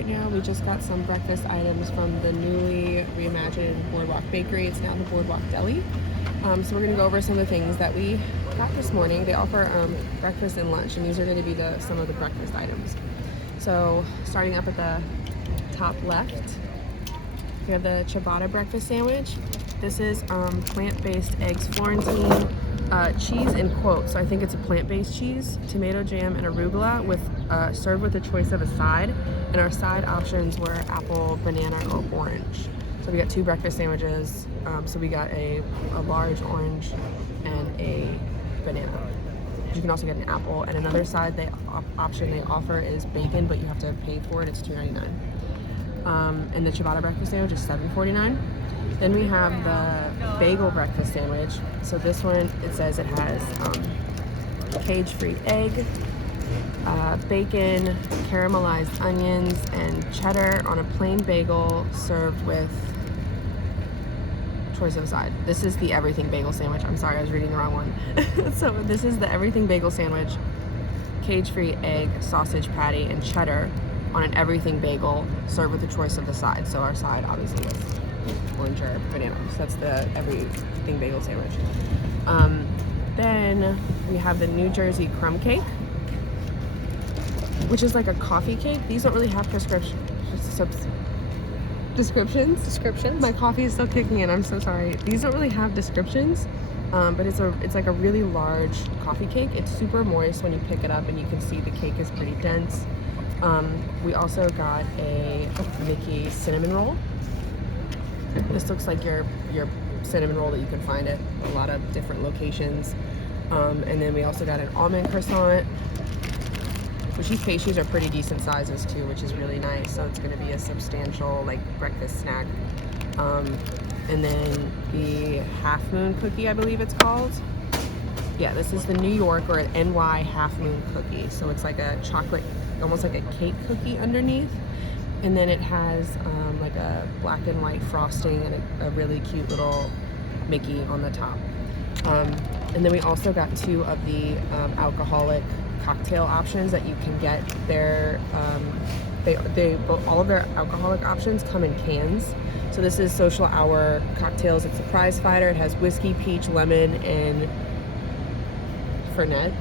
right now. We just got some breakfast items from the newly reimagined BoardWalk Bakery. It's now the BoardWalk Deli. So we're going to go over some of the things that we got this morning. They offer breakfast and lunch, and these are going to be some of the breakfast items. So starting up at the top left, we have the ciabatta breakfast sandwich. This is plant-based eggs Florentine, cheese in quotes, so I think it's a plant-based cheese, tomato jam, and arugula, with served with a choice of a side. And our side options were apple, banana, or orange. So we got 2 breakfast sandwiches. So we got a large orange and a banana. You can also get an apple. And another side option they offer is bacon, but you have to pay for it. It's $2.99. And the ciabatta breakfast sandwich is $7.49. Then we have the bagel breakfast sandwich. So this one, it says it has cage-free egg, bacon, caramelized onions, and cheddar on a plain bagel served with choice of a side. This is the everything bagel sandwich. I'm sorry, I was reading the wrong one. So this is the everything bagel sandwich, cage-free egg, sausage patty, and cheddar on an everything bagel served with a choice of the side. So our side obviously was orange or banana. So that's the everything bagel sandwich. Then we have the New Jersey crumb cake, which is like a coffee cake. These don't really have descriptions. My coffee is still kicking in. I'm so sorry. These don't really have descriptions, but it's like a really large coffee cake. It's super moist when you pick it up, and you can see the cake is pretty dense. We also got a Mickey cinnamon roll. This looks like your cinnamon roll that you can find at a lot of different locations. And then we also got an almond croissant, which these pastries are pretty decent sizes too, which is really nice. So it's going to be a substantial like breakfast snack. And then the half moon cookie, I believe it's called. Yeah, this is the New York or NY half moon cookie. So it's like a chocolate, almost like a cake cookie underneath. And then it has like a black and white frosting and a really cute little Mickey on the top. And then we also got 2 of the alcoholic cocktail options that you can get there. All of their alcoholic options come in cans. So this is social hour cocktails. It's a prize fighter. It has whiskey, peach, lemon, and Fernet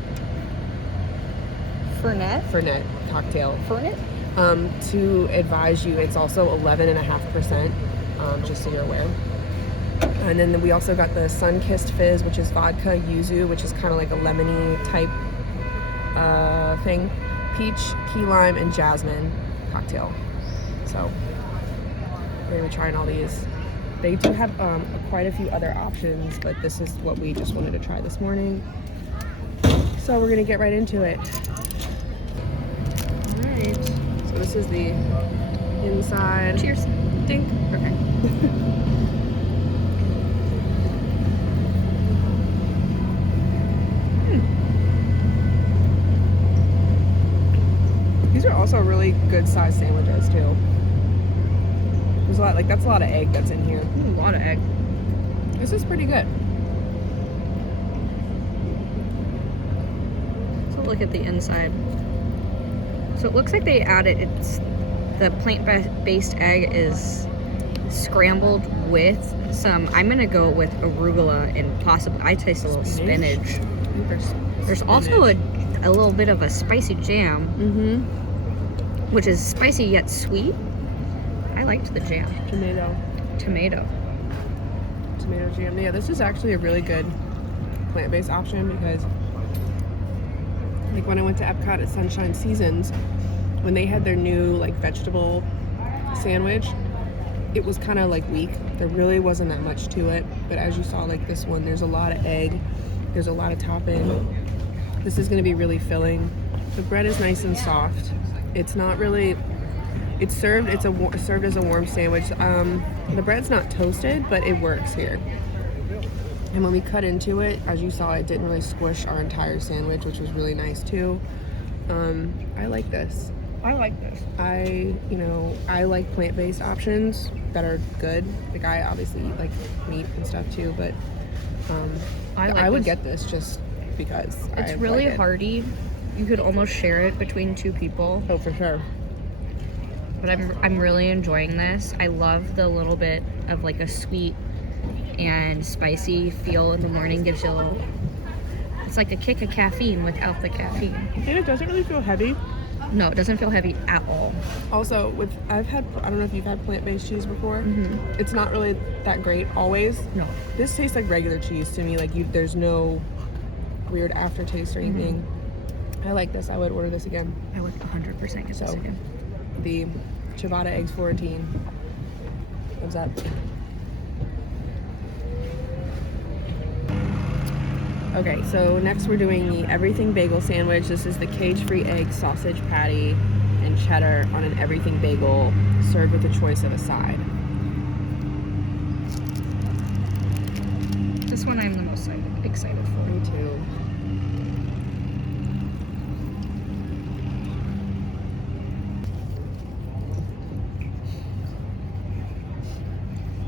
cocktail. Fernet? To advise you, it's also 11.5%, just so you're aware. And then we also got the Sun-Kissed Fizz, which is vodka, yuzu, which is kind of like a lemony type thing, peach, key lime, and jasmine cocktail. So we're gonna be trying all these. They do have quite a few other options, but this is what we just wanted to try this morning. So we're gonna get right into it. All right. So this is the inside. Cheers. Dink. Okay. These are also really good size sandwiches too. There's a lot, like that's a lot of egg that's in here. A lot of egg. This is pretty good. So look at the inside. So it looks like they added, the plant-based egg is scrambled with some, I'm gonna go with arugula and possibly, I taste a little spinach. There's also a little bit of a spicy jam, which is spicy yet sweet. I liked the jam. Tomato jam. Yeah, this is actually a really good plant-based option because like when I went to Epcot at Sunshine Seasons, when they had their new like vegetable sandwich, it was kind of like weak. There really wasn't that much to it, but as you saw, like this one, there's a lot of egg, there's a lot of topping. This is going to be really filling. The bread is nice and soft. It's not really, it's served as a warm sandwich. The bread's not toasted, but it works here. And when we cut into it, as you saw, it didn't really squish our entire sandwich, which was really nice too. I like this. I like this. I like plant-based options that are good. Like I obviously eat like meat and stuff too, but I would get this just because it's really hearty. You could almost share it between 2 people. Oh, for sure. but I'm really enjoying this. I love the little bit of like a sweet and spicy feel in the morning. Gives you a little, it's like a kick of caffeine without the caffeine. And it doesn't really feel heavy. No, it doesn't feel heavy at all. Also, I don't know if you've had plant-based cheese before. Mm-hmm. It's not really that great always. No. This tastes like regular cheese to me. Like there's no weird aftertaste or anything. I like this. I would order this again. I would 100% get this again. The ciabatta eggs Florentine. What's that? Okay, so next we're doing the everything bagel sandwich. This is the cage-free egg sausage patty and cheddar on an everything bagel, served with a choice of a side. This one I'm the most excited for. Me too.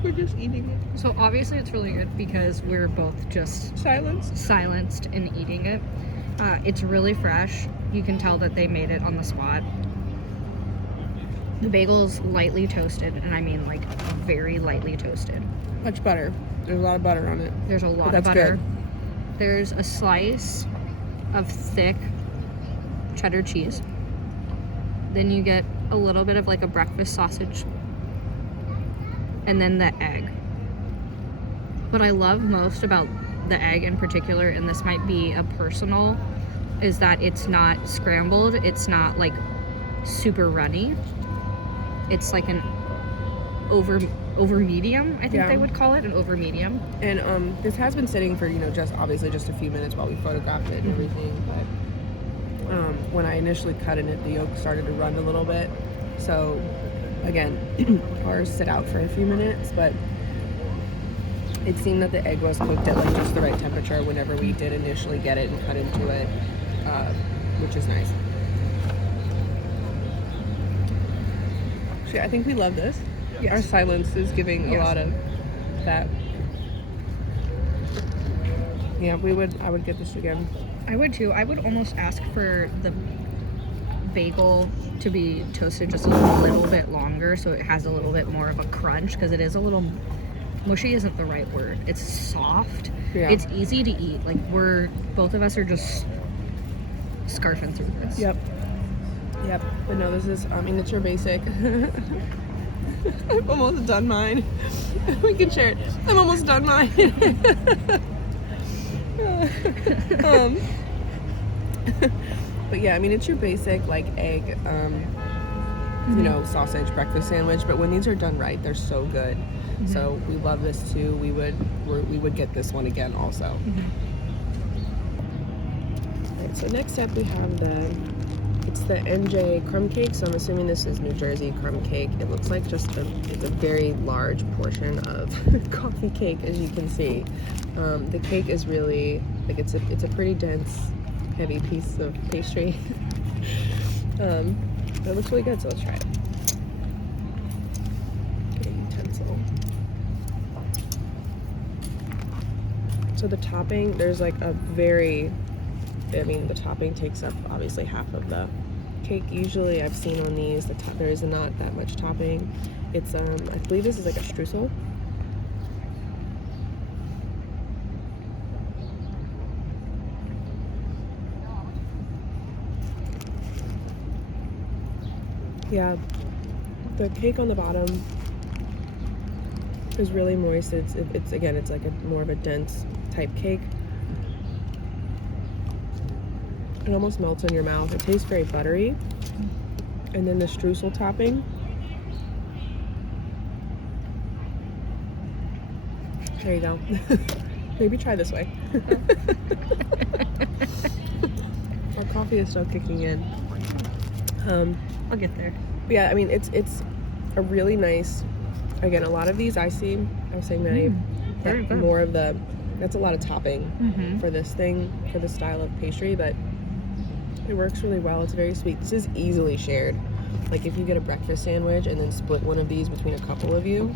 We're just eating it. So obviously it's really good because we're both just silenced in eating it. It's really fresh. You can tell that they made it on the spot. The bagel's lightly toasted, and I mean like very lightly toasted. Much butter. There's a lot of butter on it. There's a lot of butter. There's a slice of thick cheddar cheese. Then you get a little bit of like a breakfast sausage. And then the egg. What I love most about the egg in particular, and this might be a personal, is that it's not scrambled. It's not like super runny. It's like an over medium, I think they would call it, an over medium. And this has been sitting for, just obviously just a few minutes while we photographed it and everything. But when I initially cut it, the yolk started to run a little bit. So again, ours sit out for a few minutes, but it seemed that the egg was cooked at like just the right temperature whenever we did initially get it and cut into it, which is nice. Actually, I think we love this. Yes. Our silence is giving a lot of that. Yeah, I would get this again. I would too. I would almost ask for the bagel to be toasted just a little bit longer so it has a little bit more of a crunch, because it is a little mushy isn't the right word. It's soft. Yeah. It's easy to eat. Like both of us are just scarfing through this. Yep. But no, this is, it's your basic. I'm almost done mine. We can share it. I'm almost done mine. But yeah, it's your basic like egg, sausage breakfast sandwich. But when these are done right, they're so good. Mm-hmm. So we love this too. We would get this one again also. Mm-hmm. All right, so next up we have it's the NJ crumb cake. So I'm assuming this is New Jersey crumb cake. It looks like it's a very large portion of coffee cake, as you can see. The cake is really like it's a pretty dense, heavy piece of pastry. It looks really good, so let's try it. Get a utensil. So the topping, there's like the topping takes up obviously half of the cake. Usually I've seen on these, there is not that much topping. It's, I believe this is like a streusel. Yeah, the cake on the bottom is really moist. It's like more of a dense type cake. It almost melts in your mouth. It tastes very buttery. And then the streusel topping. There you go. Maybe try this way. Our coffee is still kicking in. I'll get there. But yeah, it's a really nice, again, a lot of these I've seen many, more of that's a lot of topping for this style of pastry, but it works really well. It's very sweet. This is easily shared. Like if you get a breakfast sandwich and then split one of these between a couple of you,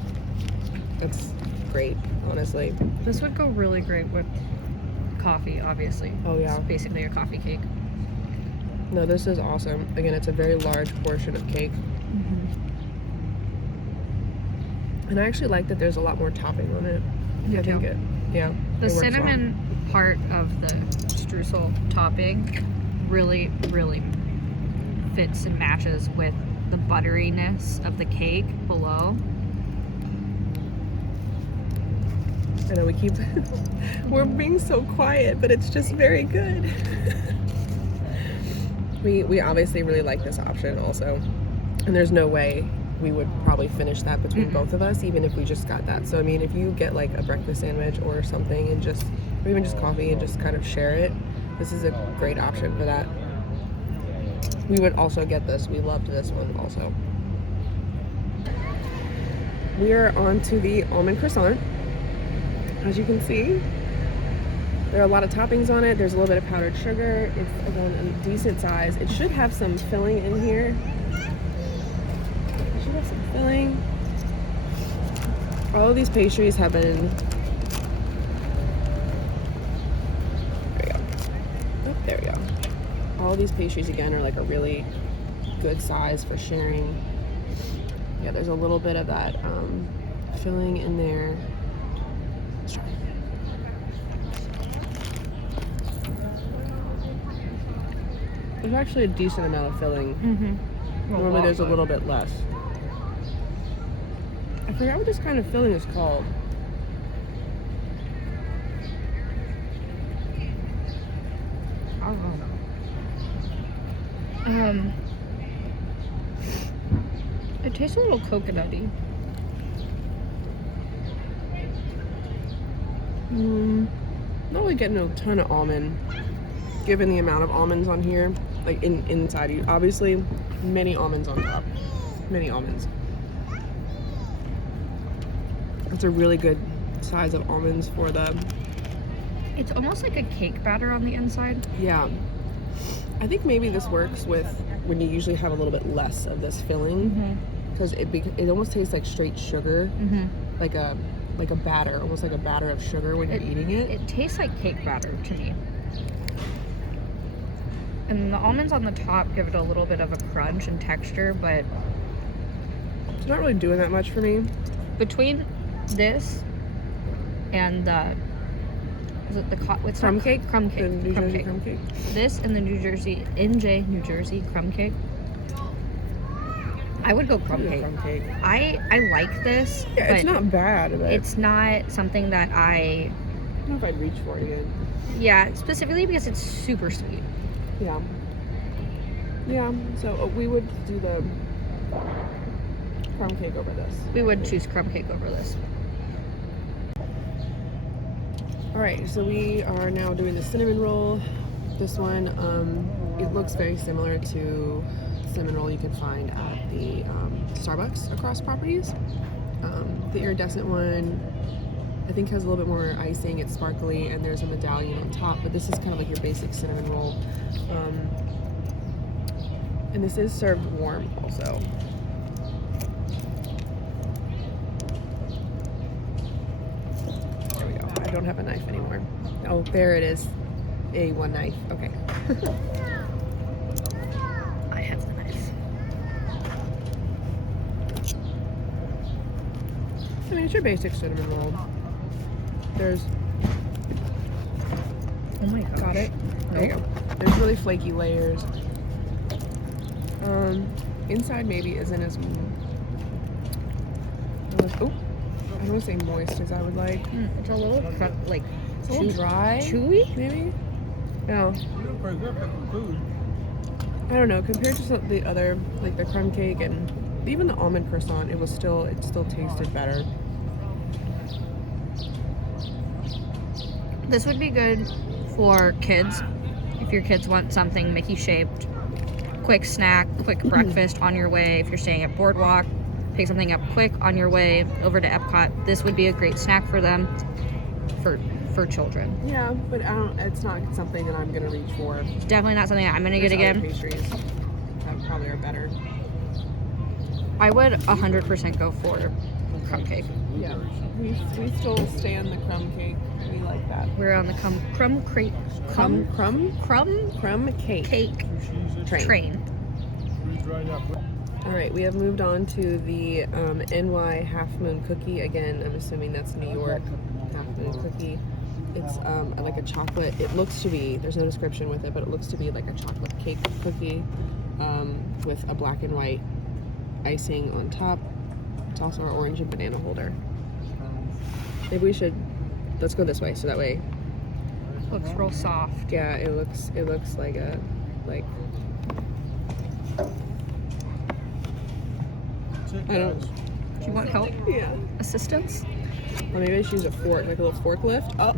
that's great, honestly. This would go really great with coffee, obviously. Oh yeah. It's basically a coffee cake. No, this is awesome. Again, it's a very large portion of cake. And I actually like that there's a lot more topping on it. Me I think too. it, yeah. The it works well. cinnamon part of the streusel topping really, really fits and matches with the butteriness of the cake below. I know we keep, we're being so quiet, but it's just very good. We obviously really like this option also. And there's no way we would probably finish that between both of us, even if we just got that. So I mean, if you get like a breakfast sandwich or something and just, or even just coffee and just kind of share it, this is a great option for that. We would also get this. We loved this one also. We are on to the almond croissant. As you can see, there are a lot of toppings on it. There's a little bit of powdered sugar. It's, again, a decent size. It should have some filling in here. It should have some filling. All of these pastries have been, there we go. Oh, there we go. All of these pastries, again, are like a really good size for sharing. Yeah, there's a little bit of that filling in there. There's actually a decent amount of filling. Normally there's a little bit less. I forgot what this kind of filling is called. I don't know. It tastes a little coconutty. Not really getting a ton of almond, given the amount of almonds on here. Like inside, you obviously many almonds on top, many almonds. It's a really good size of almonds for the. It's almost like a cake batter on the inside. Yeah, I think maybe this works with when you usually have a little bit less of this filling, because it almost tastes like straight sugar, like a batter, almost like a batter of sugar when you're eating it. It tastes like cake batter to me. And the almonds on the top give it a little bit of a crunch and texture, but it's not really doing that much for me. Between this and the, is it the what's crumb cake? Crumb cake. The New Jersey crumb cake. This and the New Jersey crumb cake. I would go crumb cake. I like this. Yeah, it's not bad. But it's not something that I don't know if I'd reach for it again. Yeah, specifically because it's super sweet. Yeah. Yeah, so we would do the crumb cake over this. We would choose crumb cake over this. Alright, so we are now doing the cinnamon roll. This one, it looks very similar to cinnamon roll you can find at the Starbucks across properties. The iridescent one, I think, has a little bit more icing. It's sparkly, and there's a medallion on top, but this is kind of like your basic cinnamon roll. And this is served warm also. There we go. I don't have a knife anymore. Oh, there it is. One knife. Okay. I have the knife. I mean, it's your basic cinnamon roll. There's. Oh my god. Got it? There you go. There's really flaky layers. Inside maybe isn't as. Oh, I don't want to say moist as I would like. It's a little like It's a little dry. chewy, maybe. No. I don't know. Compared to the other, like the crumb cake and even the almond croissant, it still tasted better. This would be good for kids if your kids want something Mickey shaped, quick snack, quick breakfast on your way. If you're staying at BoardWalk, pick something up quick on your way over to Epcot. This would be a great snack for them, for children. Yeah, but it's not something that I'm gonna reach for. It's definitely not something I'm gonna get again. Pastries that probably are better. I would 100% go for crumb cake. Yeah, we still stand the crumb cake. We like that. We're on the crumb cake train. All right, we have moved on to the NY Half Moon Cookie. Again, I'm assuming that's New York Half Moon Cookie. It's like a chocolate, it looks to be, there's no description with it, but it looks to be like a chocolate cake cookie with a black and white icing on top. It's also our orange and banana holder. Maybe we should, let's go this way, so that way. Looks real soft. Yeah, it looks like a, like, I don't. Do you want help? Yeah. Assistance? Or maybe I should use a fork, like a little forklift. Oh.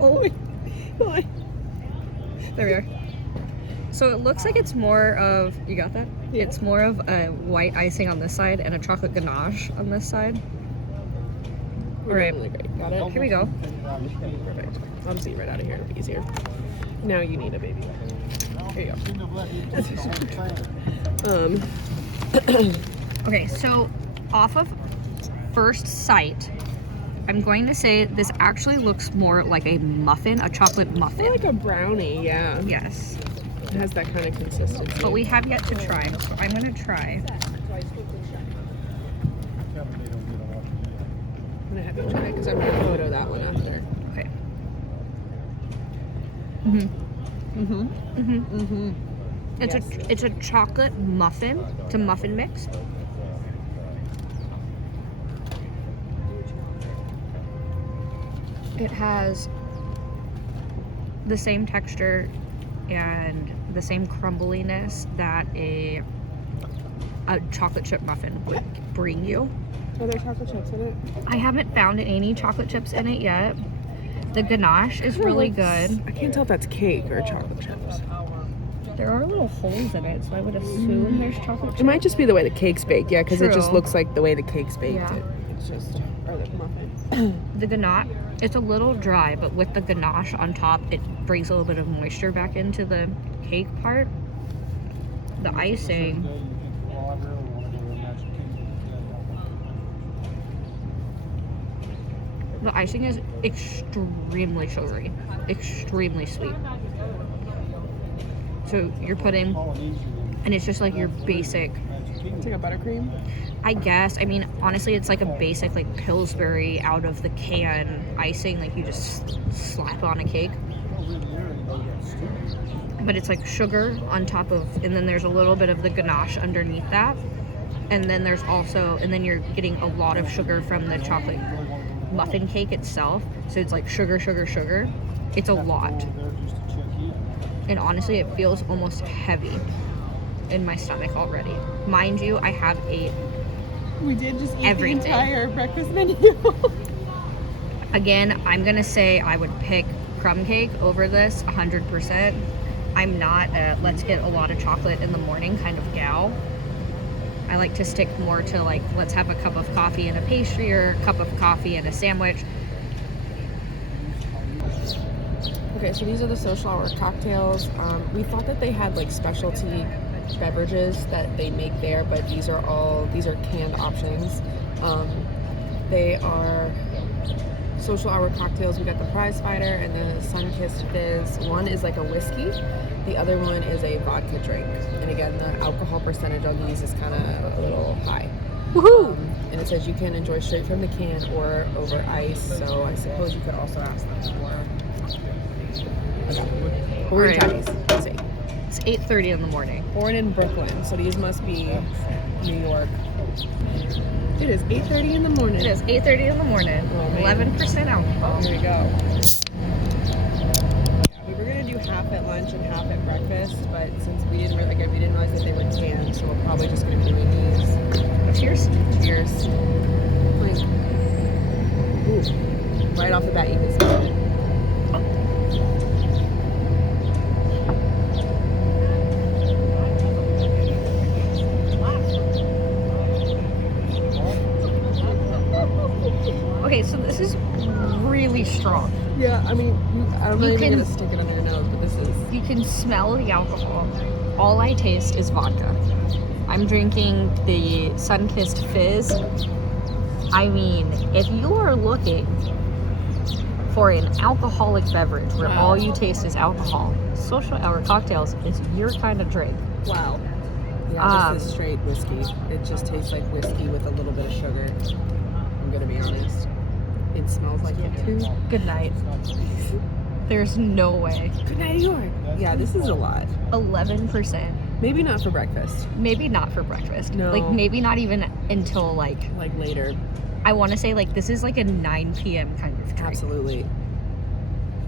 Oh my. There we are. So it looks like it's more of, you got that? Yeah. It's more of a white icing on this side and a chocolate ganache on this side. All right. Got it. Here we go. Perfect. I'll just eat right out of here. It'll be easier. Now you need a baby. Here you go. Okay, so off of first sight, I'm going to say this actually looks more like a muffin, a chocolate muffin. Like a brownie, yeah. Yes. It has that kind of consistency. But we have yet to try, so I'm going to try. I'm going to have you try because I'm going to photo that one after. Okay. It's a chocolate muffin. It's a muffin mix. It has the same texture and the same crumbliness that a chocolate chip muffin would bring you. Are there chocolate chips in it? I haven't found any chocolate chips in it yet. The ganache is really good. I can't tell if that's cake or chocolate chips. There are little holes in it, so I would assume there's chocolate chips. It might just be the way the cake's baked, yeah, because it just True. looks like the way the cake's baked. Yeah. It's just, or the muffin. The ganache, it's a little dry, but with the ganache on top, it brings a little bit of moisture back into the cake part. The icing, is extremely sugary, extremely sweet. So you're putting, and it's just like your basic. It's like a buttercream? I guess. I mean, honestly, it's like a basic like Pillsbury out of the can icing, like you just slap on a cake. But it's like sugar on top of, and then there's a little bit of the ganache underneath that. And then there's also, and then you're getting a lot of sugar from the chocolate muffin cake itself. So it's like sugar, sugar, sugar. It's a lot. And honestly, it feels almost heavy in my stomach already. Mind you, I have ate We did just eat everything. the entire breakfast menu. Again, I'm gonna say I would pick crumb cake over this 100%. I'm not a let's get a lot of chocolate in the morning kind of gal. I like to stick more to like, let's have a cup of coffee and a pastry, or a cup of coffee and a sandwich. Okay, so these are the social hour cocktails. We thought that they had like specialty beverages that they make there, but these are canned options. They are social hour cocktails. We got the prize fighter and the sun-kissed fizz. One is like a whiskey, the other one is a vodka drink. And again, the alcohol percentage on these is kind of a little high. Woohoo! And it says you can enjoy straight from the can or over ice, so I suppose you could also ask them for. Okay. We're gonna try these. Let's see. It's 8:30 in the morning. Born in Brooklyn, so these must be New York. It is 8:30 in the morning. It is 8:30 in the morning. Oh, man. 11% alcohol. Here we go. Yeah, we were gonna do half at lunch and half at breakfast, but since we didn't realize that they were canned, so we're probably just gonna be doing these. Cheers. Cheers. Ooh. Right off the bat, you can smell it. Okay, so this is really strong. Yeah, I mean, I'm not You even can- gonna stick it under your nose, but this is. You can smell the alcohol. All I taste is vodka. I'm drinking the sun-kissed fizz. I mean, if you are looking for an alcoholic beverage where all you taste is alcohol, social hour cocktails is your kind of drink. Wow. Yeah, just a straight whiskey. It just tastes like whiskey with a little bit of sugar. I'm gonna be honest. It smells like it too. Good night. There's no way. Good night, New York. Yeah, this is a lot. 11%. Maybe not for breakfast. Maybe not for breakfast. No. Like maybe not even until like later. I want to say like this is like a 9 p.m. kind of drink. Absolutely.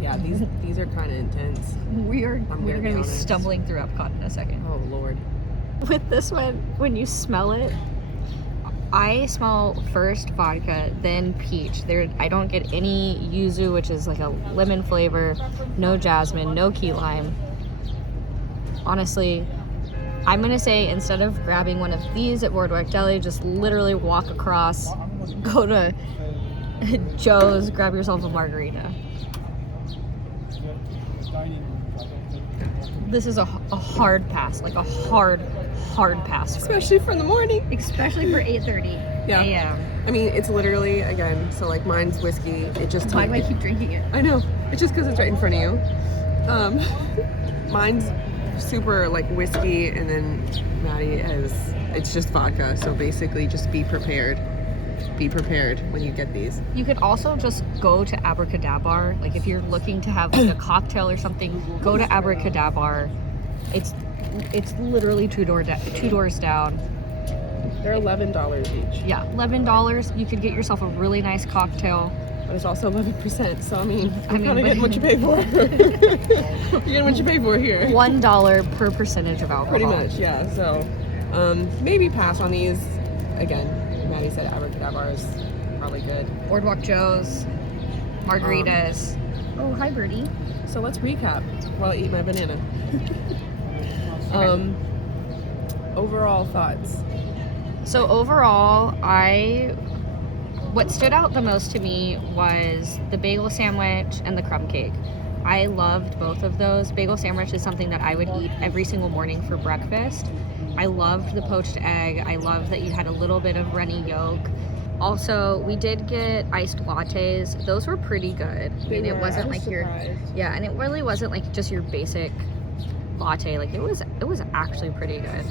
Yeah, these are kind of intense. We're going to be stumbling through Epcot in a second. Oh Lord. With this one, when you smell it, I smell first vodka, then peach. I don't get any yuzu, which is like a lemon flavor, no jasmine, no key lime. Honestly, I'm gonna say instead of grabbing one of these at BoardWalk Deli, just literally walk across, go to Joe's, grab yourself a margarita. This is a hard pass, like a hard pass. Especially for the morning. Especially for 8:30 a.m. I mean, it's literally, again, so like mine's whiskey. It just Why do I keep drinking it? I know. It's just because it's right in front of you. Mine's super like whiskey, and then Maddie it's just vodka. So basically just be prepared. Be prepared when you get these. You could also just go to Abracadabra. Like if you're looking to have like a cocktail or something, go to Abracadabra. It's literally two doors down. They're $11 each. Yeah, $11. You could get yourself a really nice cocktail. But it's also 11%. So I mean, you're kind of getting what you pay for. You're getting what you pay for here. $1 per percentage of alcohol. Pretty much, yeah. So maybe pass on these. Again, Maddie said Abracadabra is probably good. Boardwalk Joe's, margaritas. Oh, hi, Birdie. So let's recap while I eat my banana. Overall thoughts. So overall, what stood out the most to me was the bagel sandwich and the crumb cake. I loved both of those. Bagel sandwich is something that I would eat every single morning for breakfast. I loved the poached egg. I loved that you had a little bit of runny yolk. Also, we did get iced lattes. Those were pretty good. I mean, it wasn't like and it really wasn't like just your basic latte. Like it was actually pretty good.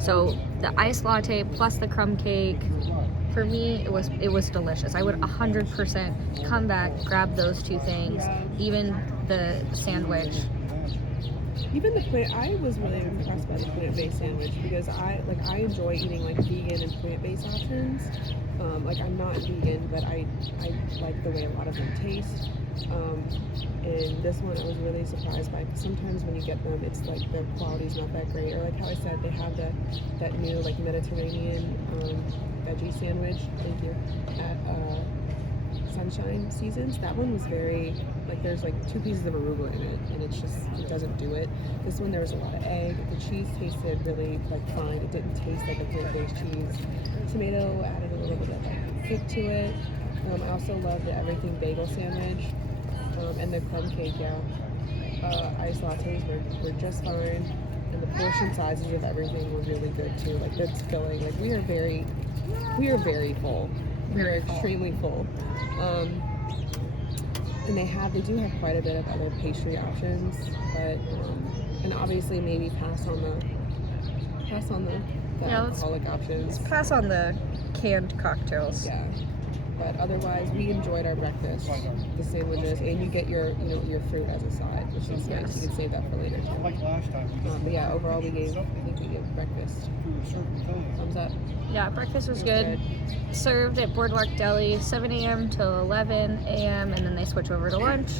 So the iced latte plus the crumb cake, for me, it was delicious. I would 100% come back, grab those two things, even the sandwich. Even the plant, I was really impressed by the plant-based sandwich because I enjoy eating like vegan and plant-based options. Like I'm not vegan, but I like the way a lot of them taste. And this one I was really surprised by because sometimes when you get them, it's like the quality's not that great. Or like how I said, they have that new like Mediterranean veggie sandwich. Thank you. At Sunshine Seasons. That one was very like there's like 2 pieces of arugula in it, and it doesn't do it. This one there was a lot of egg. The cheese tasted really like fine. It didn't taste like a plant-based cheese. Tomato added a little bit of kick to it. I also love the everything bagel sandwich, and the crumb cake. Iced lattes were just fine, and the portion sizes of everything were really good too. Like it's filling. Like we are very full. We are extremely full. And they do have quite a bit of other pastry options, but and obviously maybe pass on the alcoholic options. Let's pass on the canned cocktails. Yeah. But otherwise, we enjoyed our breakfast, the sandwiches, and you get your fruit as a side, which is nice. You can save that for later. But yeah, overall, I think we gave breakfast thumbs up. Yeah, breakfast was good. Served at BoardWalk Deli, 7 a.m. till 11 a.m. and then they switch over to lunch.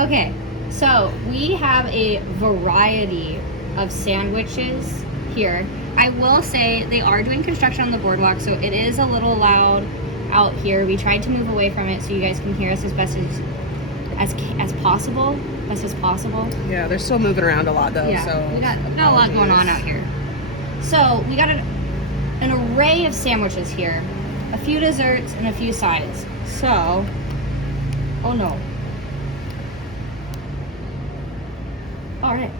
Okay, so we have a variety of sandwiches here. I will say they are doing construction on the boardwalk, so it is a little loud out here. We tried to move away from it so you guys can hear us as best as possible. Best as possible. Yeah, they're still moving around a lot though. Yeah, So we got a lot going on out here. So we got an array of sandwiches here, a few desserts and a few sides. So, oh no. All right.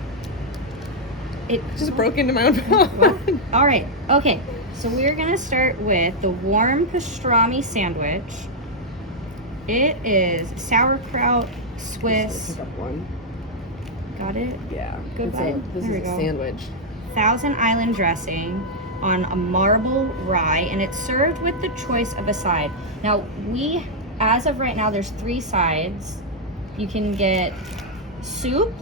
It just broke into my own phone. All right. Okay. So we're gonna start with the warm pastrami sandwich. It is sauerkraut, Swiss. Pick up one. Got it? Yeah. Good vibe. This There is we a go. sandwich. Thousand Island dressing on a marble rye, and it's served with the choice of a side. Now as of right now, there's 3 sides. You can get soup,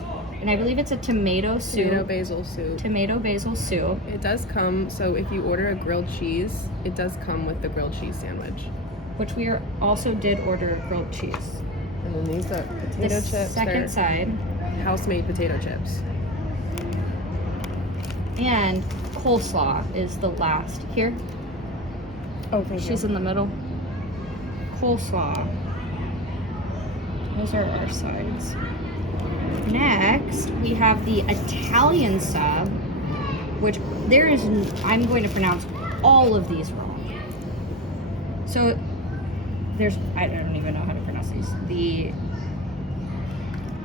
and I believe it's a tomato soup. Tomato basil soup. Tomato basil soup. It does come, so if you order a grilled cheese, it does come with the grilled cheese sandwich. Which we also did order grilled cheese. And then these are potato The chips. second They're side. house-made potato chips. And coleslaw is the last. Here, Oh, thank she's in the middle. Coleslaw. Those are our sides. Next, we have the Italian sub, which I'm going to pronounce all of these wrong. So I don't even know how to pronounce these. The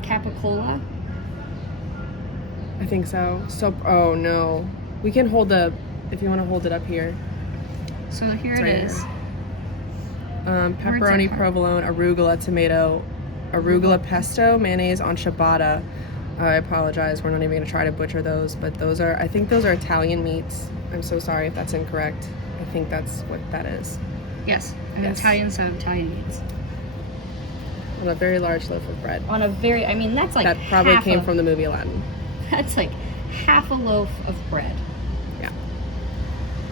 capicola. I think so. Oh no. We can if you want to hold it up here. So here It's it right is. here. Pepperoni, provolone, arugula, tomato, arugula pesto, mayonnaise on ciabatta. I apologize. We're not even going to try to butcher those, but I think those are Italian meats. I'm so sorry if that's incorrect. I think that's what that is. Yes, an Yes. Italian sub, Italian meats. On a very large loaf of bread. On a that's like That probably half came from the movie Aladdin. That's like half a loaf of bread. Yeah.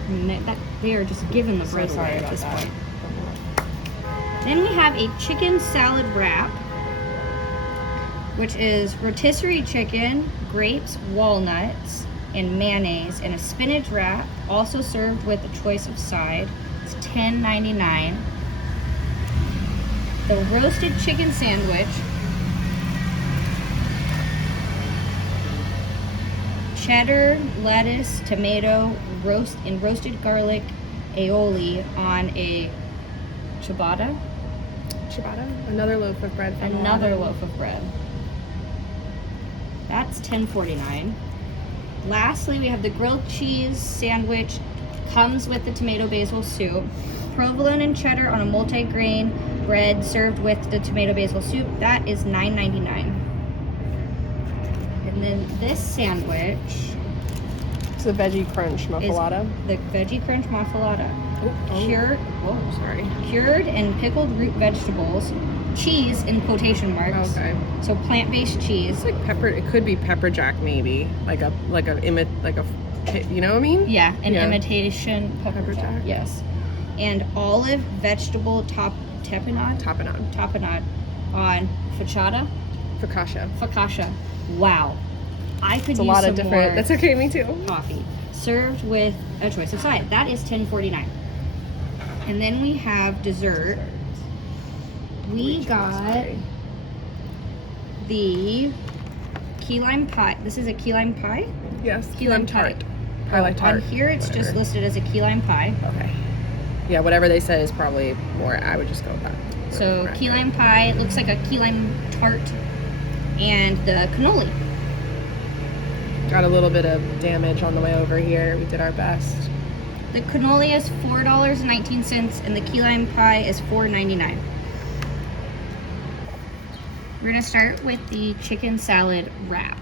I mean, they are just giving the bread away at this point. Then we have a chicken salad wrap, which is rotisserie chicken, grapes, walnuts, and mayonnaise, and a spinach wrap, also served with a choice of side. It's $10.99. The roasted chicken sandwich, cheddar, lettuce, tomato, roasted garlic aioli on a ciabatta. Another loaf of bread. from Another Aladdin. loaf of bread. That's $10.49. Lastly, we have the grilled cheese sandwich. Comes with the tomato basil soup. Provolone and cheddar on a multi-grain bread served with the tomato basil soup. That is $9.99. And then this sandwich, It's the veggie crunch muffuletta. the veggie crunch muffuletta. Cured and pickled root vegetables, cheese in quotation marks. Okay. So plant-based cheese. It's like pepper. It could be pepper jack, maybe you know what I mean? Yeah, an Yeah. imitation Pepper jack. Yes, and olive vegetable tapenade on focaccia. Wow, I could It's use a lot some of different. more That's okay. Me too. coffee. Served with a choice of side. That is $10.49. And then we have dessert. We got the key lime pie. This is a key lime pie? Yes. Key lime tart. I like tart. On here it's just Whatever. listed as a key lime pie. Okay. Yeah, whatever they say is probably more. I would just go with that. So Right. key lime pie, looks like a key lime tart, and the cannoli. Got a little bit of damage on the way over here. We did our best. The cannoli is $4.19, and the key lime pie is $4.99. We're gonna start with the chicken salad wrap.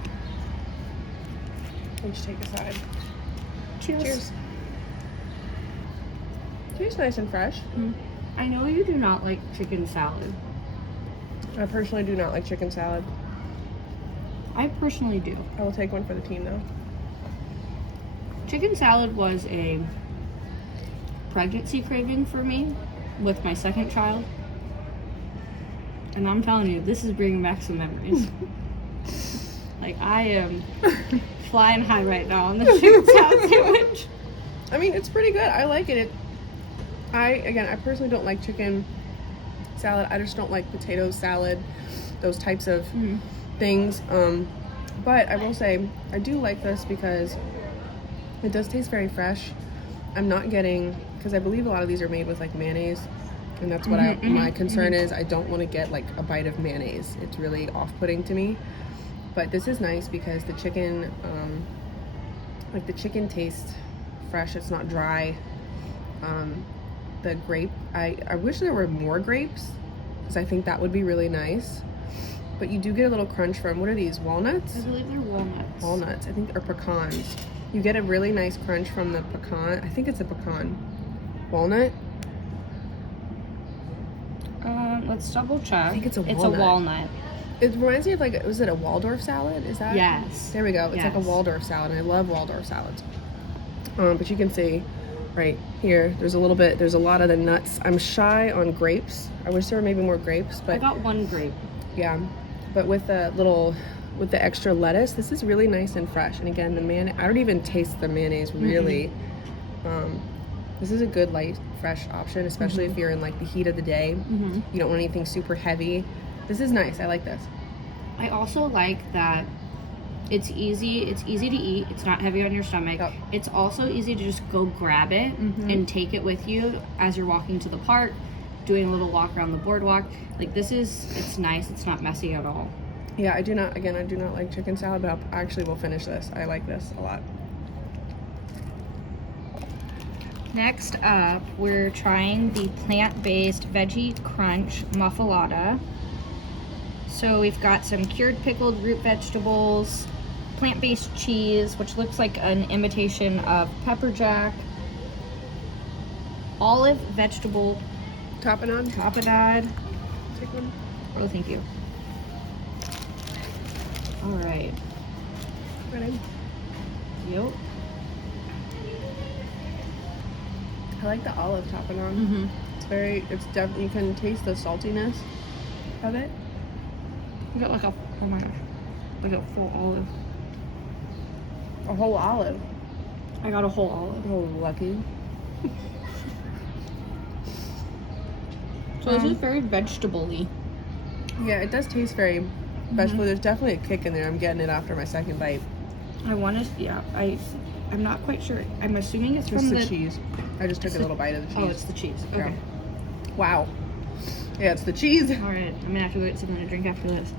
Let's take a side. Cheers. Tastes nice and fresh. I know you do not like chicken salad. I personally do not like chicken salad. I personally do. I will take one for the team though. Chicken salad was a pregnancy craving for me with my second child. And I'm telling you, this is bringing back some memories. Like, I am flying high right now on the chicken salad sandwich. I mean, it's pretty good. I like it. I personally don't like chicken salad. I just don't like potato salad, those types of things. But I will say, I do like this because it does taste very fresh. I'm not getting, because I believe a lot of these are made with like mayonnaise, and that's what my concern is. I don't want to get like a bite of mayonnaise. It's really off-putting to me. But this is nice because the chicken, like the chicken tastes fresh. It's not dry. The grape, I wish there were more grapes, because I think that would be really nice. But you do get a little crunch from, what are these, walnuts? I believe they're walnuts. Walnuts, I think, or pecans. You get a really nice crunch from the pecan. I think it's a pecan. Walnut? Let's double check. I think it's a walnut. It's a walnut. It reminds me of like, was it a Waldorf salad? Is that? Yes. There we go. It's yes. like a Waldorf salad, and I love Waldorf salads. But you can see right here, there's a lot of the nuts. I'm shy on grapes. I wish there were maybe more grapes, but I got one grape. yeah. But with the extra lettuce, this is really nice and fresh. And again, I don't even taste the mayonnaise really. This is a good light, fresh option, especially if you're in like the heat of the day. You don't want anything super heavy. This is nice. I like this. I also like that it's easy to eat. It's not heavy on your stomach. Yep. It's also easy to just go grab it and take it with you as you're walking to the park, doing a little walk around the boardwalk. Like it's nice. It's not messy at all. Yeah, I do not like chicken salad, but I actually will finish this. I like this a lot. Next up, we're trying the plant-based Veggie Crunch muffuletta. So we've got some cured pickled root vegetables, plant-based cheese, which looks like an imitation of pepper jack, olive vegetable Tapenade. Take one. Oh, thank you. All right. Ready? Yep. I like the olive tapenade. You can taste the saltiness of it. You got like a full olive. A whole olive. I got a whole olive. Oh, lucky. So this is very vegetable-y. Yeah, it does taste very vegetable. There's definitely a kick in there. I'm getting it after my second bite. I'm not quite sure. I'm assuming it's Just from the cheese. I just took a little bite of the cheese. Oh, it's the cheese. Okay. Yeah. Wow. Yeah, it's the cheese. All right. I'm gonna have to go get something to drink after this.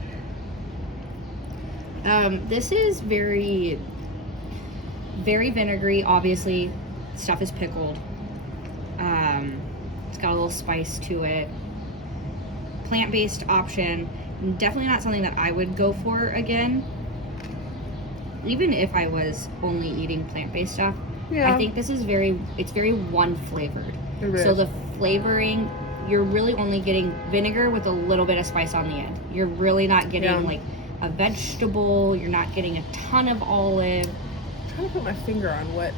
This is very, very vinegary. Obviously, stuff is pickled. It's got a little spice to it. Plant-based option. Definitely not something that I would go for again. Even if I was only eating plant-based stuff. Yeah. I think this is it's very one flavored. It So is. the flavoring, you're really only getting vinegar with a little bit of spice on the end. You're really not getting like a vegetable. You're not getting a ton of olive. I'm trying to put my finger on what.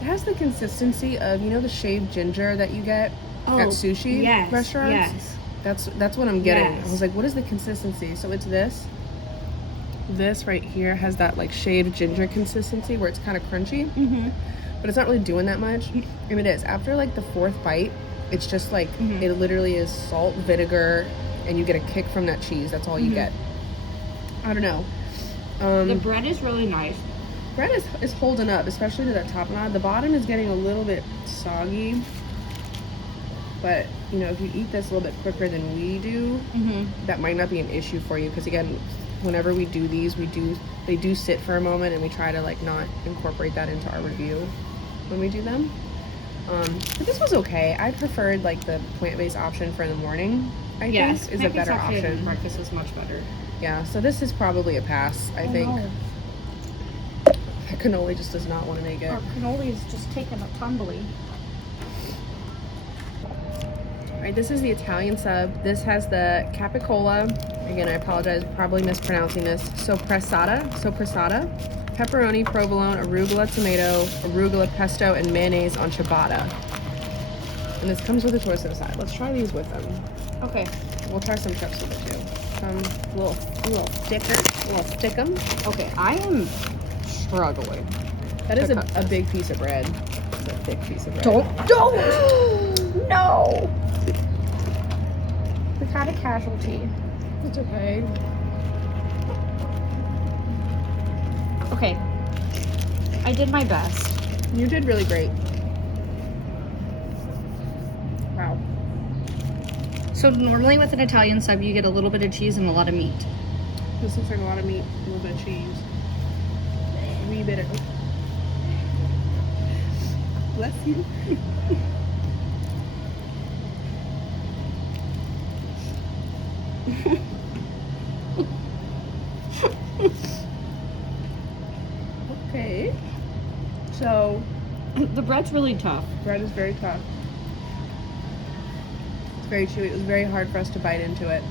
It has the consistency of, the shaved ginger that you get at sushi restaurants. Yes. That's what I'm getting. Yes. I was like, what is the consistency? So it's this. This right here has that like shaved ginger consistency where it's kind of crunchy, but it's not really doing that much. And it is. After like the fourth bite, it's just like, it literally is salt, vinegar, and you get a kick from that cheese. That's all you get. I don't know. The bread is really nice. Bread is holding up, especially to that tapenade. The bottom is getting a little bit soggy. But, if you eat this a little bit quicker than we do, that might not be an issue for you. Because again, whenever we do these, they do sit for a moment, and we try to like not incorporate that into our review when we do them. But this was okay. I preferred like the plant-based option for the morning. I think is a better option. Breakfast is much better. Yeah, so this is probably a pass. I think. No. That cannoli just does not want to make it. Our cannoli is just taking a tumbly. Alright, this is the Italian sub. This has the capicola. Again, I apologize, probably mispronouncing this. Sopressata, pepperoni, provolone, arugula tomato, arugula pesto, and mayonnaise on ciabatta. And this comes with a choice on the side. Let's try these with them. Okay. We'll try some chips with it too. A little stickum. Okay, I am struggling. That is to a cut this. big piece of bread. It's a thick piece of bread. Don't! No! We had a casualty. It's okay. Okay. I did my best. You did really great. Wow. So normally with an Italian sub, you get a little bit of cheese and a lot of meat. This looks like a lot of meat, a little bit of cheese. A wee bit of... Bless you. Okay. So, The bread's really tough. bread is very tough. It's very chewy. It was very hard for us to bite into it.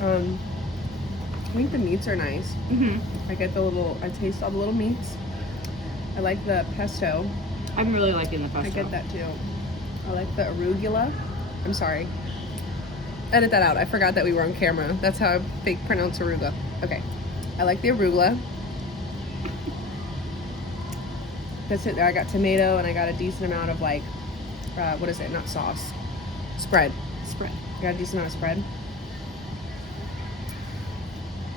I think the meats are nice. Mm-hmm. I taste all the little meats. I like the pesto. I'm really liking the pesto. I get that too. I like the arugula. I'm sorry. Edit that out. I forgot that we were on camera. That's how I fake pronounce arugula. Okay. I like the arugula. That's it. I got tomato and I got a decent amount of like, what is it? Not sauce. Spread. Spread. I got a decent amount of spread.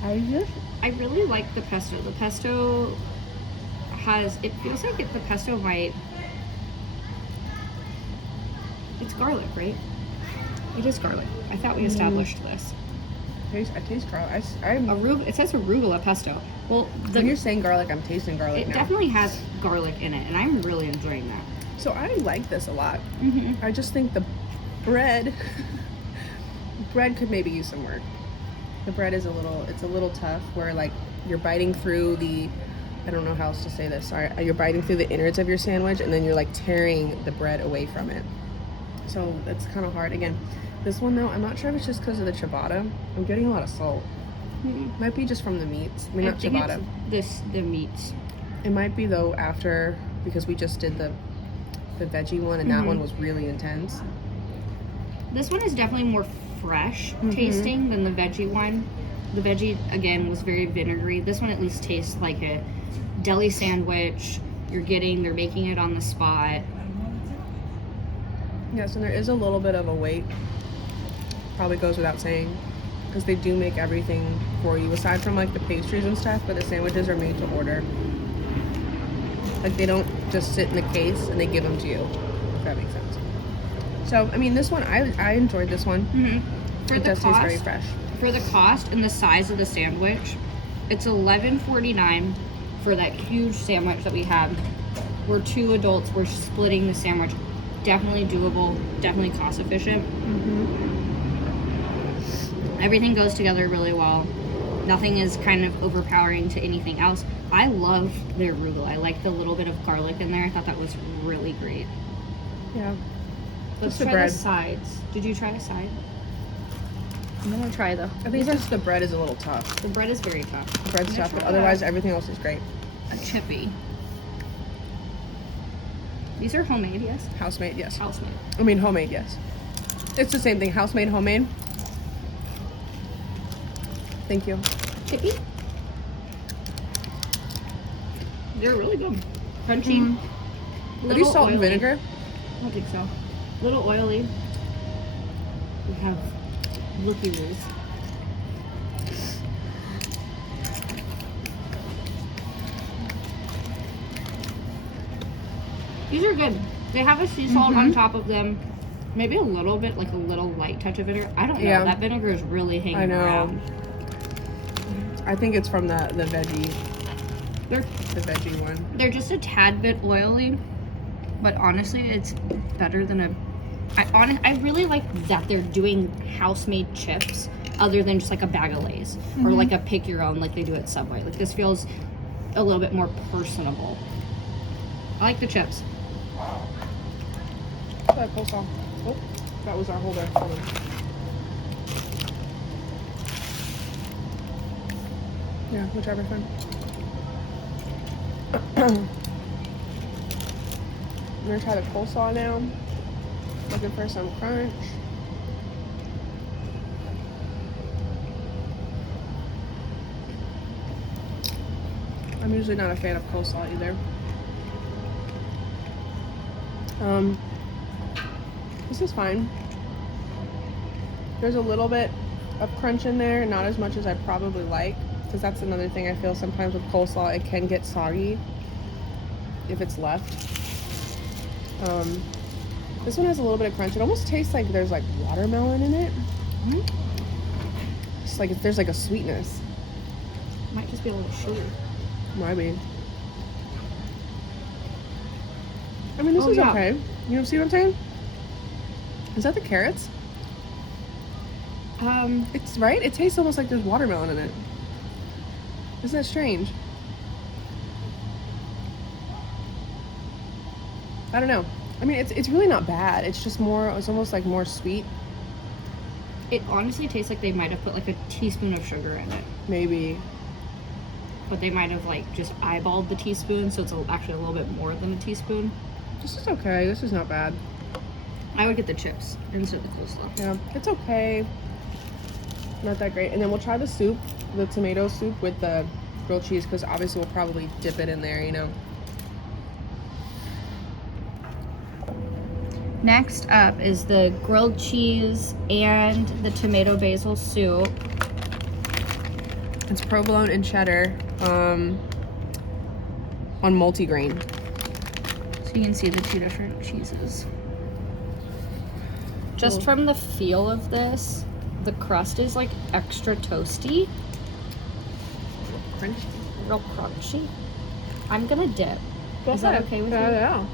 I really like the pesto. The pesto it feels like the pesto might, it's garlic, right? It is garlic. I thought we established this. I taste garlic. It says arugula pesto. Well, when you're saying garlic, I'm tasting garlic it now. definitely has garlic in it, and I'm really enjoying that. So I like this a lot. Mm-hmm. I just think the bread could maybe use some work. The bread is a little tough where like you're biting through I don't know how else to say this, sorry. You're biting through the innards of your sandwich and then you're like tearing the bread away from it. So it's kind of hard. Again, this one though, I'm not sure if it's just because of the ciabatta. I'm getting a lot of salt. Mm-hmm. Might be just from the meats. I mean, not think ciabatta. it's the meats. It might be though after, because we just did the veggie one and that one was really intense. This one is definitely more fresh tasting than the veggie one. The veggie, again, was very vinegary. This one at least tastes like a deli sandwich. They're making it on the spot. Yes, and there is a little bit of a wait. Probably goes without saying, because they do make everything for you, aside from like the pastries and stuff, but the sandwiches are made to order. Like they don't just sit in the case and they give them to you, if that makes sense. So, I mean, this one, I enjoyed this one. Mm-hmm. It does taste very fresh. For the cost and the size of the sandwich, it's $11.49 for that huge sandwich that we have. We're 2 adults, we're splitting the sandwich. Definitely doable, definitely cost efficient. Everything goes together really well. Nothing is kind of overpowering to anything else. I love their arugula. I like the little bit of garlic in there. I thought that was really great. Yeah. Let's Just the try bread. the sides. Did you try a side? I'm gonna try the. I think just the bread is a little tough. The bread is very tough. The bread's I'm gonna tough, but try otherwise everything else is great. a chippy. These are homemade, yes? House-made, yes. House-made. I mean, homemade, yes. It's the same thing. House-made, homemade. Thank you. Chippy? They're really good. Crunchy. Are these salt and vinegar? I don't think so. Little oily. We have looky-loos. These are good. They have a sea salt on top of them. Maybe a little bit, like a little light touch of vinegar. I don't know. Yeah. That vinegar is really hanging around. I think it's from the veggie. They're The veggie one. They're just a tad bit oily, but honestly, it's better than I really like that they're doing house-made chips other than just like a bag of Lay's or like a pick your own like they do at Subway. Like this feels a little bit more personable. I like the chips. That coleslaw. Oh, that was our holder. Hold on. Yeah, whichever fun. I'm gonna try the coleslaw now. Looking for some crunch. I'm usually not a fan of coleslaw either. This is fine. There's a little bit of crunch in there, not as much as I probably like, because that's another thing I feel sometimes with coleslaw, it can get soggy if it's left. This one has a little bit of crunch. It almost tastes like there's like watermelon in it. It's like there's like a sweetness. Might just be a little sugar. Might be. I mean, this is okay. You see what I'm saying? Is that the carrots? It's right. It tastes almost like there's watermelon in it. Isn't that strange? I don't know. I mean, it's really not bad. It's just more. It's almost like more sweet. It honestly tastes like they might have put like a teaspoon of sugar in it. Maybe. But they might have like just eyeballed the teaspoon, so it's actually a little bit more than a teaspoon. This is okay. This is not bad. I would get the chips instead of the coleslaw. Yeah, it's okay. Not that great. And then we'll try the soup, the tomato soup with the grilled cheese, because obviously we'll probably dip it in there, you know. Next up is the grilled cheese and the tomato basil soup. It's provolone and cheddar on multigrain. So you can see the two different cheeses. Just from the feel of this, the crust is like extra toasty. Crunchy. Real crunchy. I'm gonna dip. Is that okay with you? Yeah.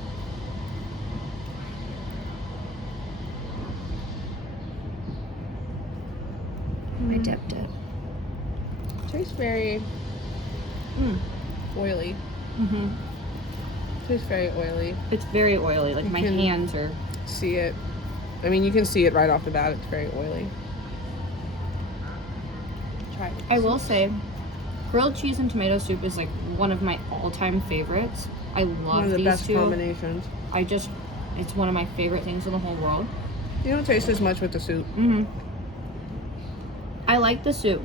I dipped it. Tastes very oily. Tastes very oily. It's very oily. Like my hands are. See it. I mean, you can see it right off the bat. It's very oily. Try it. I will say, grilled cheese and tomato soup is like one of my all-time favorites. I love one of the these best two. Combinations. It's one of my favorite things in the whole world. You don't taste as much with the soup. I like the soup.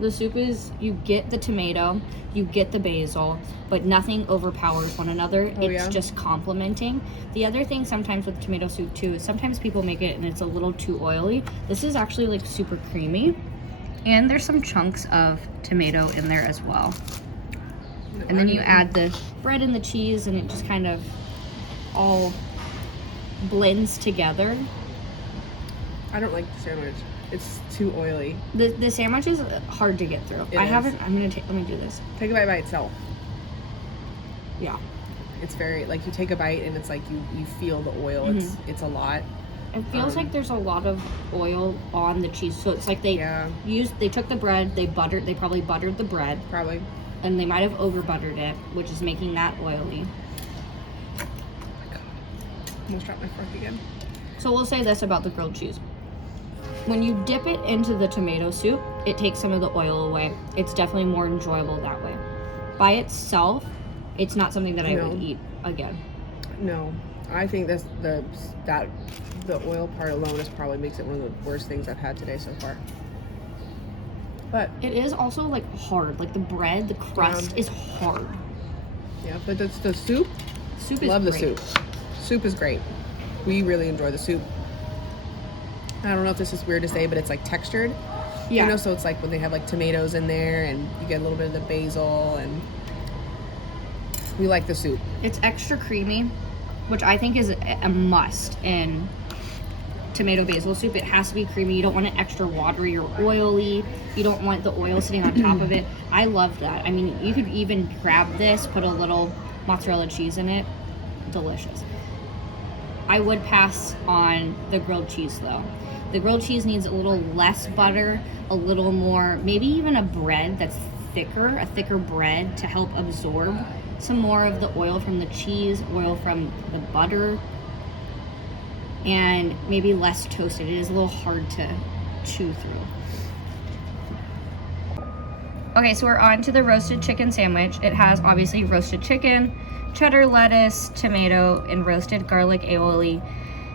The soup is, you get the tomato, you get the basil, but nothing overpowers one another. It's just complementing. The other thing sometimes with tomato soup too is sometimes people make it and it's a little too oily. This is actually like super creamy. And there's some chunks of tomato in there as well. And then you add the bread and the cheese and it just kind of all blends together. I don't like the sandwich. It's too oily. The sandwich is hard to get through. Let me do this. Take a bite by itself. Yeah. It's very, like, you take a bite and it's like you feel the oil. It's a lot. It feels like there's a lot of oil on the cheese. So it's like they took the bread, they probably buttered the bread. Probably. And they might have over buttered it, which is making that oily. Oh my god. Almost dropped my fork again. So we'll say this about the grilled cheese. When you dip it into the tomato soup, it takes some of the oil away. It's definitely more enjoyable that way. By itself, it's not something that I would eat again. No. I think the oil part alone probably makes it one of the worst things I've had today so far. But it is also like hard. Like the bread, the crust is hard. Yeah, but the soup. Soup is love great. The soup. Soup is great. We really enjoy the soup. I don't know if this is weird to say, but it's like textured. Yeah. You know, so it's like when they have like tomatoes in there and you get a little bit of the basil, and we like the soup. It's extra creamy, which I think is a must in tomato basil soup. It has to be creamy. You don't want it extra watery or oily. You don't want the oil sitting on top of it. I love that. I mean, you could even grab this, put a little mozzarella cheese in it. Delicious. I would pass on the grilled cheese though. The grilled cheese needs a little less butter, a little more, maybe even a bread that's thicker, a thicker bread to help absorb some more of the oil from the cheese, oil from the butter, and maybe less toasted. It is a little hard to chew through. Okay, so we're on to the roasted chicken sandwich. It has obviously roasted chicken, cheddar lettuce, tomato, and roasted garlic aioli.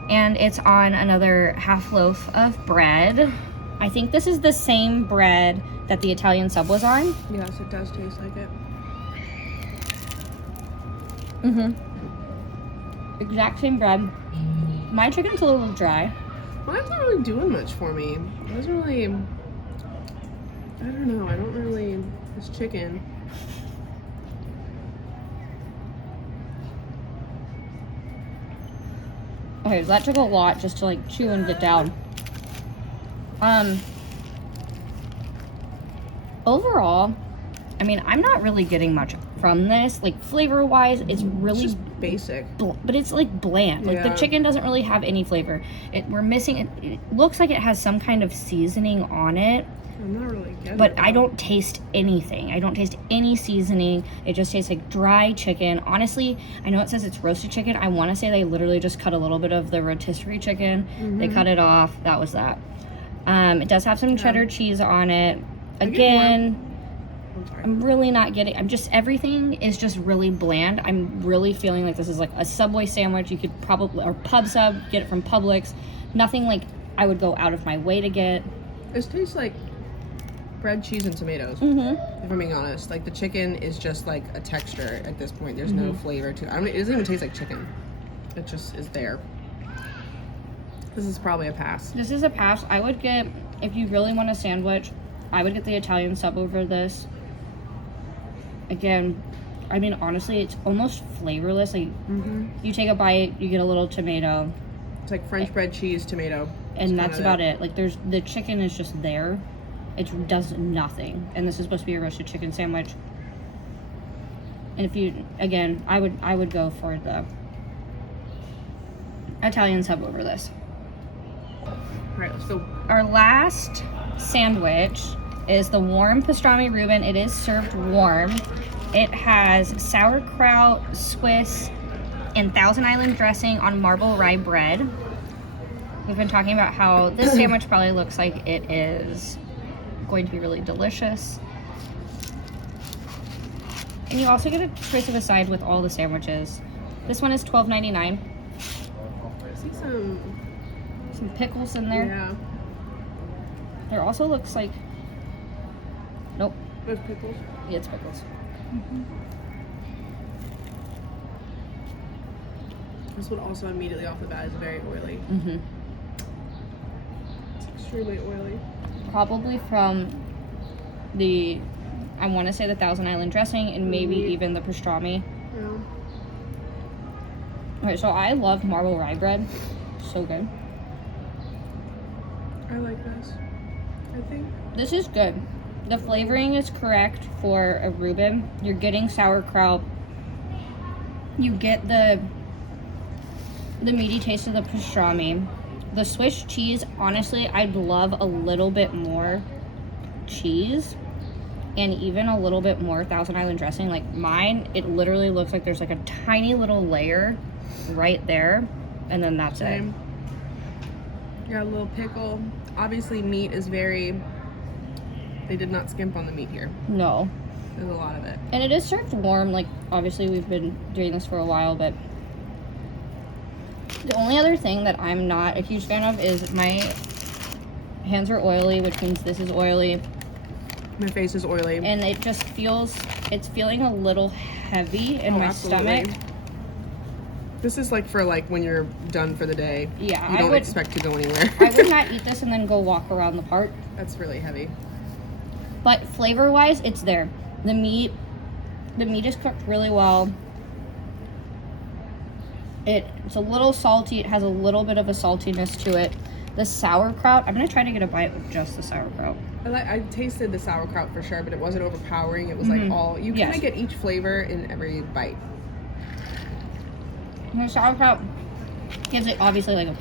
And it's on another half loaf of bread. I think this is the same bread that the Italian sub was on. Yes, it does taste like it. Exact same bread. My chicken's a little dry. Well, that's not really doing much for me. It doesn't really, I don't know, I don't really, this chicken. Okay, that took a lot just to like chew and get down. Overall, I mean, I'm not really getting much from this. Like flavor wise, it's really It's just basic. but it's like bland. Like the Yeah. chicken doesn't really have any flavor. We're missing it looks like it has some kind of seasoning on it, I'm not really getting but it. I don't taste anything. I don't taste any seasoning. It just tastes like dry chicken. Honestly, I know it says it's roasted chicken. I want to say they literally just cut a little bit of the rotisserie chicken. They cut it off. That was that. It does have some cheddar cheese on it. Again, I'm sorry. I'm really not getting, everything is just really bland. I'm really feeling like this is like a Subway sandwich. You could probably, or pub sub, get it from Publix. Nothing like I would go out of my way to get. This tastes like bread, cheese, and tomatoes. If I'm being honest, like the chicken is just like a texture at this point. There's no flavor to it. I mean, it doesn't even taste like chicken. It just is there. This is probably a pass. This is a pass. I would get, if you really want a sandwich, I would get the Italian sub over this. Again, I mean, honestly, it's almost flavorless. Like, you take a bite, you get a little tomato. It's like French bread, cheese, tomato. And that's about it. Like, the chicken is just there. It does nothing. And this is supposed to be a roasted chicken sandwich. And if you, again, I would go for the Italian sub over this. All right, let's go. Our last sandwich is the warm pastrami reuben. It is served warm. It has sauerkraut, Swiss, and Thousand Island dressing on marble rye bread. We've been talking about how this sandwich probably looks like it is going to be really delicious. And you also get a choice of a side with all the sandwiches. This one is $12.99. I see Some pickles in there. Yeah. There also looks like, nope, There's pickles. yeah, it's pickles. This one also immediately off the bat is very oily. It's extremely oily. Probably from the, I want to say the Thousand Island dressing and maybe even the pastrami. Yeah. Okay, so I love marble rye bread. So good. I like this. I think. This is good. The flavoring is correct for a reuben. You're getting sauerkraut. You get the meaty taste of the pastrami. The Swiss cheese, honestly, I'd love a little bit more cheese and even a little bit more Thousand Island dressing. Like mine, it literally looks like there's like a tiny little layer right there, and then that's it. Got a little pickle. Obviously, meat is very. They did not skimp on the meat here. No. There's a lot of it. And it is served warm. Like, obviously, we've been doing this for a while, but the only other thing that I'm not a huge fan of is my hands are oily, which means this is oily. My face is oily. And it just feels, it's feeling a little heavy in my absolutely. stomach. This is like for like when you're done for the day. Yeah, You don't expect to go anywhere. I would not eat this and then go walk around the park. That's really heavy. But flavor-wise, it's there. The meat is cooked really well. It's a little salty. It has a little bit of a saltiness to it. The sauerkraut, I'm gonna try to get a bite with just the sauerkraut. I tasted the sauerkraut for sure, but it wasn't overpowering. It was like all, you kind of get each flavor in every bite. And the sauerkraut gives it obviously like a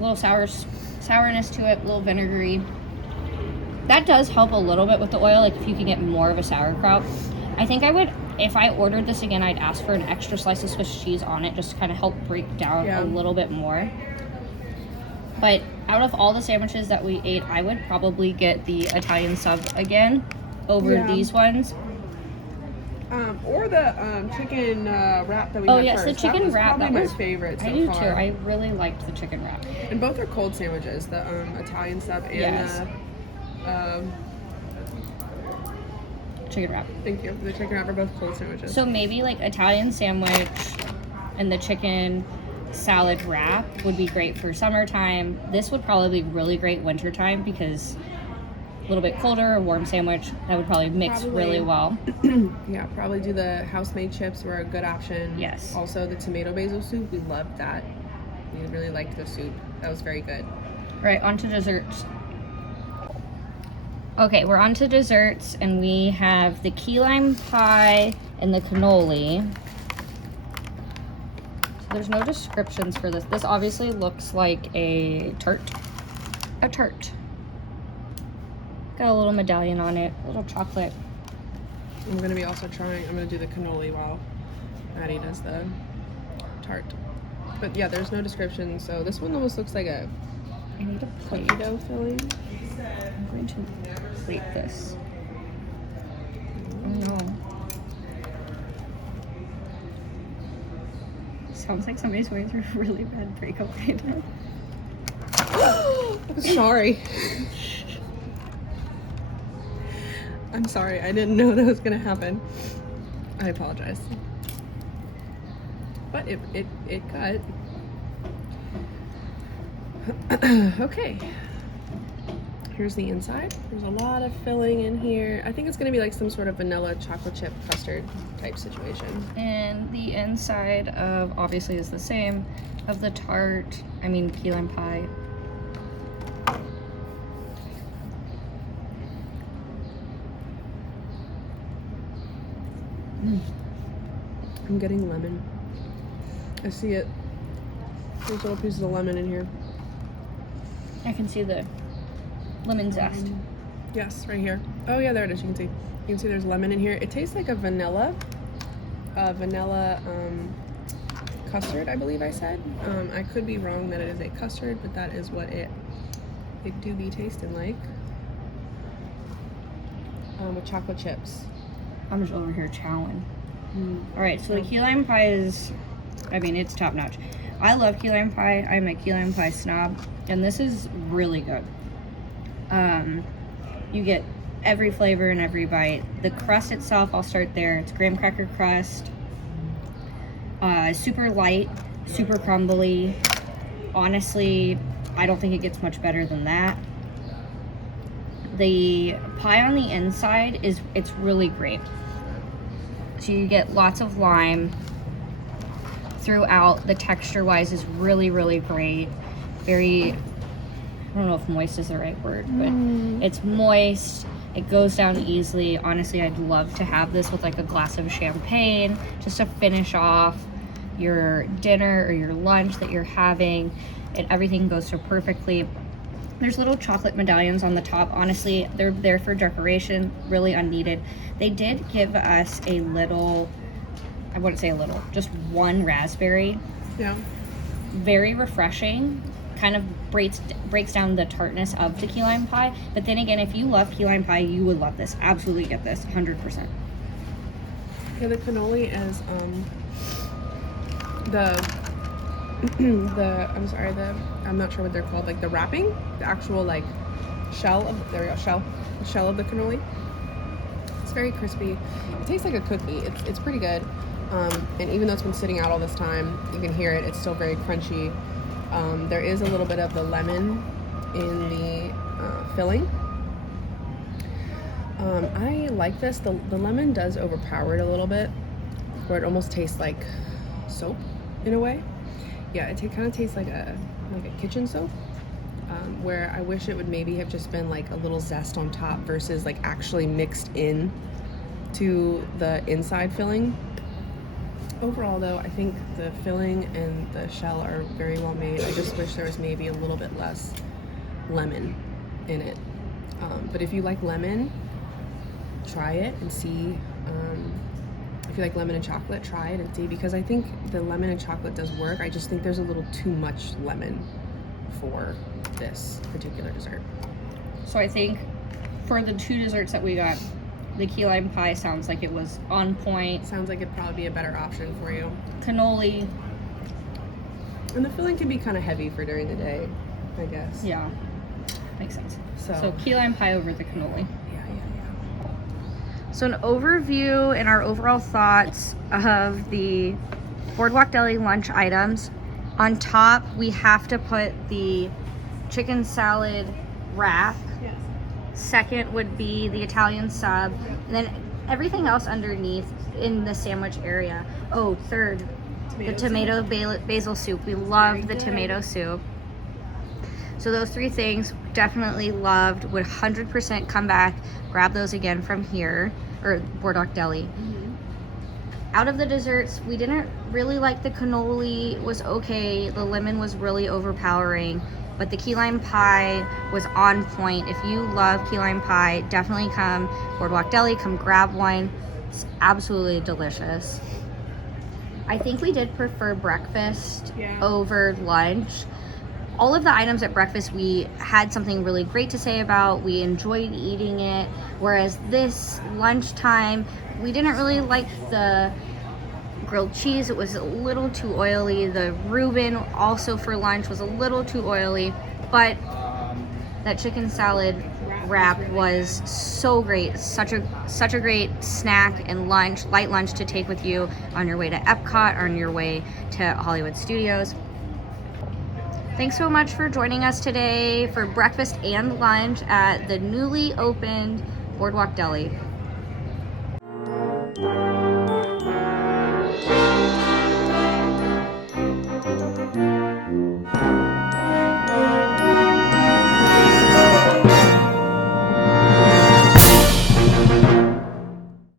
little sourness to it, a little vinegary. That does help a little bit with the oil, like if you can get more of a sauerkraut. I think I would, if I ordered this again, I'd ask for an extra slice of Swiss cheese on it, just to kind of help break down a little bit more. But out of all the sandwiches that we ate, I would probably get the Italian sub again over these ones. Or the chicken wrap that we Oh had yes, first. the chicken wrap. Probably That my was favorite so I do far. too. I really liked the chicken wrap. And both are cold sandwiches, the Italian sub and Yes. the chicken wrap. Thank you. The chicken wrap are both cold sandwiches. So maybe like Italian sandwich and the chicken salad wrap would be great for summertime. This would probably be really great wintertime because a little bit colder, a warm sandwich, that would probably mix really well. Yeah, probably do the house-made chips were a good option. Yes. Also the tomato basil soup, we loved that. We really liked the soup. That was very good. All right, on to desserts. Okay, we're on to desserts, and we have the key lime pie and the cannoli. So there's no descriptions for this. This obviously looks like a tart. A tart. Got a little medallion on it, a little chocolate. I'm gonna be also trying, I'm gonna do the cannoli while Maddie does the tart. But yeah, there's no description, so this one almost looks like a I need a cookie plate. dough filling. I'm going to plate this. Oh no. Sounds like somebody's going through a really bad breakup right now. Sorry. I'm sorry, I didn't know that was gonna happen. I apologize. But it cut. Okay. Here's the inside. There's a lot of filling in here. I think it's gonna be like some sort of vanilla chocolate chip custard type situation. And the inside of, obviously is the same, of the tart, key lime pie. I'm getting lemon. I see it. There's little pieces of lemon in here. I can see the lemon zest. Yes, right here. Oh yeah, there it is. You can see. You can see there's lemon in here. It tastes like a vanilla custard, I believe I said. I could be wrong that it is a custard, but that is what it do be tasting like. With chocolate chips. I'm just over here chowing. All right, so the key lime pie is, it's top notch. I love key lime pie. I'm a key lime pie snob, and this is really good. You get every flavor in every bite. The crust itself, I'll start there. It's graham cracker crust. Super light, super crumbly. Honestly, I don't think it gets much better than that. The pie on the inside it's really great. So you get lots of lime throughout. The texture wise is really, really great. Very, I don't know if moist is the right word, but it's moist. It goes down easily. Honestly, I'd love to have this with like a glass of champagne just to finish off your dinner or your lunch that you're having. And everything goes so perfectly. There's little chocolate medallions on the top. Honestly, they're there for decoration, really unneeded. They did give us a little, I wouldn't say a little, just one raspberry. Yeah. Very refreshing. Kind of breaks down the tartness of the key lime pie. But then again, if you love key lime pie, you would love this. Absolutely get this, 100%. Yeah, the cannoli is I'm not sure what they're called, like the wrapping, the actual like shell of, there we go, the shell of the cannoli. It's very crispy. It tastes like a cookie. It's pretty good. And even though it's been sitting out all this time, you can hear it. It's still very crunchy. There is a little bit of the lemon in the filling. I like this. The lemon does overpower it a little bit, where it almost tastes like soap in a way. Yeah, it kind of tastes like a kitchen soap, where I wish it would maybe have just been like a little zest on top versus like actually mixed in to the inside filling. Overall though, I think the filling and the shell are very well made. I just wish there was maybe a little bit less lemon in it. But if you like lemon, try it and see. If you like lemon and chocolate, try it and see, because I think the lemon and chocolate does work. I just think there's a little too much lemon for this particular dessert. So I think for the two desserts that we got, the key lime pie sounds like it was on point. Sounds like it'd probably be a better option for you. Cannoli. And the filling can be kind of heavy for during the day, I guess. Yeah, makes sense. So So key lime pie over the cannoli. Yeah. So an overview and our overall thoughts of the BoardWalk Deli lunch items. On top, we have to put the chicken salad wrap. Yes. Second would be the Italian sub. And then everything else underneath in the sandwich area. Oh, third, the tomato basil soup. We love the tomato soup. So those three things, definitely loved. Would 100% come back, grab those again from here, or BoardWalk Deli. Out of the desserts, we didn't really like the cannoli. Was okay. The lemon was really overpowering, but the key lime pie was on point. If you love key lime pie, definitely come BoardWalk Deli, come grab one. It's absolutely delicious. I think we did prefer breakfast over lunch. All of the items at breakfast, we had something really great to say about. We enjoyed eating it. Whereas this lunchtime, we didn't really like the grilled cheese. It was a little too oily. The reuben, also for lunch, was a little too oily. But that chicken salad wrap was so great. Such a great snack and lunch, light lunch to take with you on your way to Epcot or on your way to Hollywood Studios. Thanks so much for joining us today for breakfast and lunch at the newly opened BoardWalk Deli.